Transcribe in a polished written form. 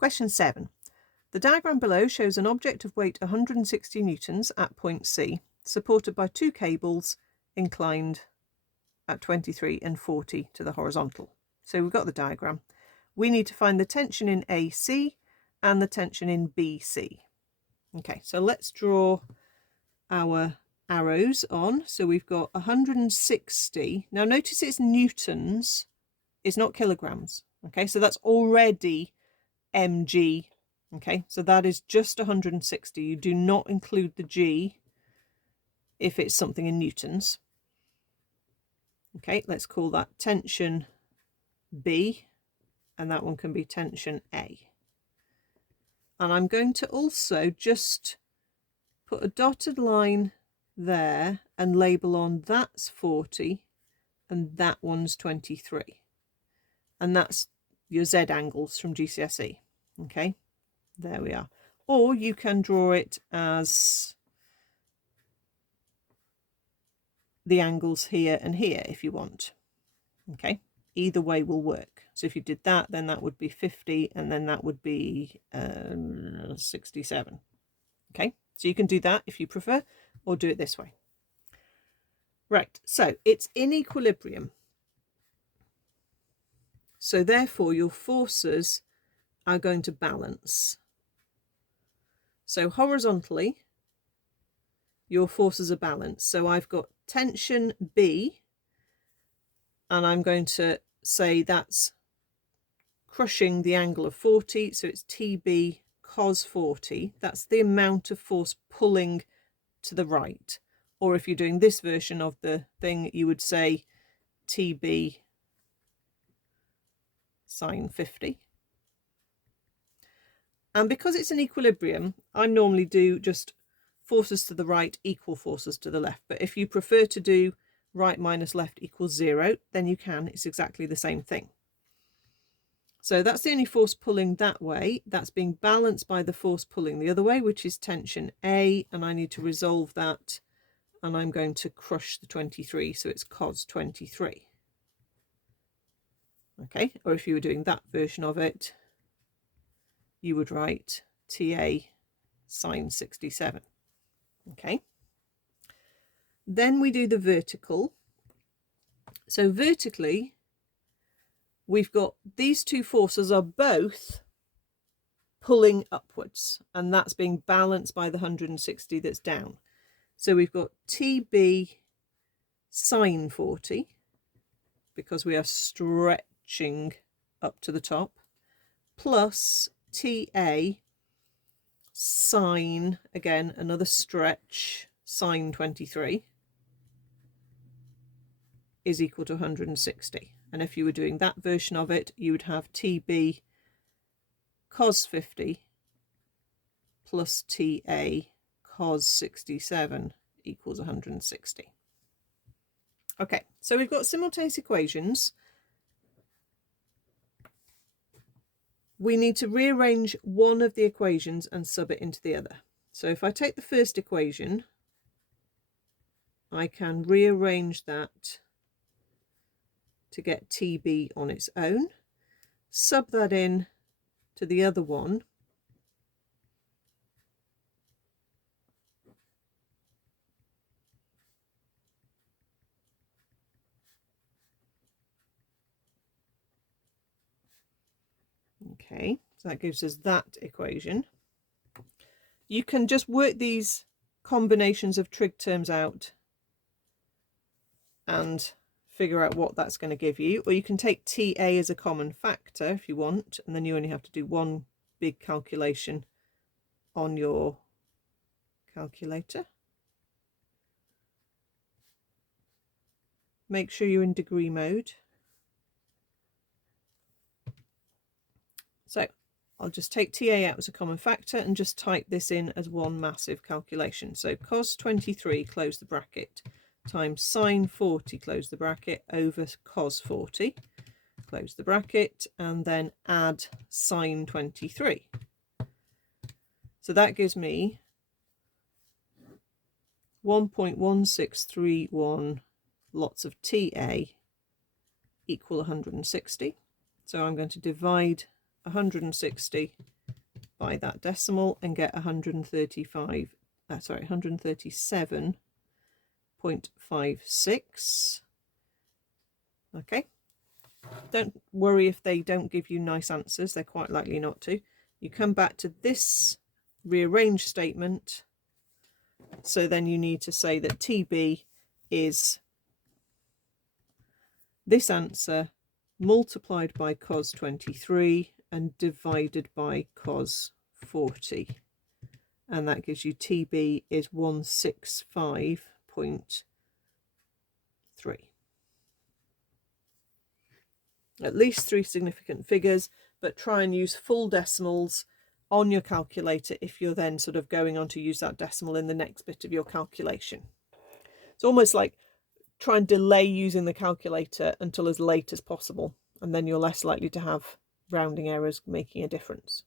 Question 7. The diagram below shows an object of weight 160 newtons at point C, supported by two cables inclined at 23 and 40 to the horizontal. So we've got the diagram. We need to find the tension in AC and the tension in BC. Okay, so let's draw our arrows on. So we've got 160. Now notice it's newtons, it's not kilograms. Okay, so that's already mg. Okay, so that is just 160. You do not include the g if it's something in newtons. Okay, let's call that tension B, and that one can be tension A. And I'm going to also just put a dotted line there and label on that's 40 and that one's 23. And that's your Z angles from GCSE. Okay, there we are. Or you can draw it as the angles here and here if you want. Okay, either way will work. So if you did that, then that would be 50 and then that would be 67. Okay, so you can do that if you prefer, or do it this way. Right, so it's in equilibrium. So therefore your forces are going to balance. So horizontally, your forces are balanced. So I've got tension B, and I'm going to say that's crushing the angle of 40. So it's TB cos 40. That's the amount of force pulling to the right. Or if you're doing this version of the thing, you would say TB sine 50. And because it's an equilibrium, I normally do just forces to the right equal forces to the left. But if you prefer to do right minus left equals 0, then you can. It's exactly the same thing. So that's the only force pulling that way. That's being balanced by the force pulling the other way, which is tension A. And I need to resolve that. And I'm going to crush the 23. So it's cos 23. Okay, or if you were doing that version of it, you would write TA sine 67. Okay, then we do the vertical. So vertically, we've got these two forces are both pulling upwards, and that's being balanced by the 160 that's down. So we've got TB sine 40, because we are stretching up to the top, plus TA sine, again another stretch, sine 23 is equal to 160. And if you were doing that version of it, you would have TB cos 50 plus TA cos 67 equals 160. Okay, so we've got simultaneous equations. We need to rearrange one of the equations and sub it into the other. So if I take the first equation, I can rearrange that to get TB on its own, sub that in to the other one, okay, so that gives us that equation. You can just work these combinations of trig terms out and figure out what that's going to give you, or you can take TA as a common factor if you want, and then you only have to do one big calculation on your calculator. Make sure you're in degree mode. So I'll just take TA out as a common factor and just type this in as one massive calculation. So cos 23, close the bracket, times sine 40, close the bracket, over cos 40, close the bracket, and then add sine 23. So that gives me 1.1631 lots of TA equal 160. So I'm going to divide 160 by that decimal and get 137.56. Okay, don't worry if they don't give you nice answers, they're quite likely not to. You come back to this rearrange statement, so then you need to say that TB is this answer multiplied by cos 23 and divided by cos 40, and that gives you TB is 165.3. At least 3 significant figures, but try and use full decimals on your calculator if you're then sort of going on to use that decimal in the next bit of your calculation. It's almost like try and delay using the calculator until as late as possible, and then you're less likely to have rounding errors making a difference.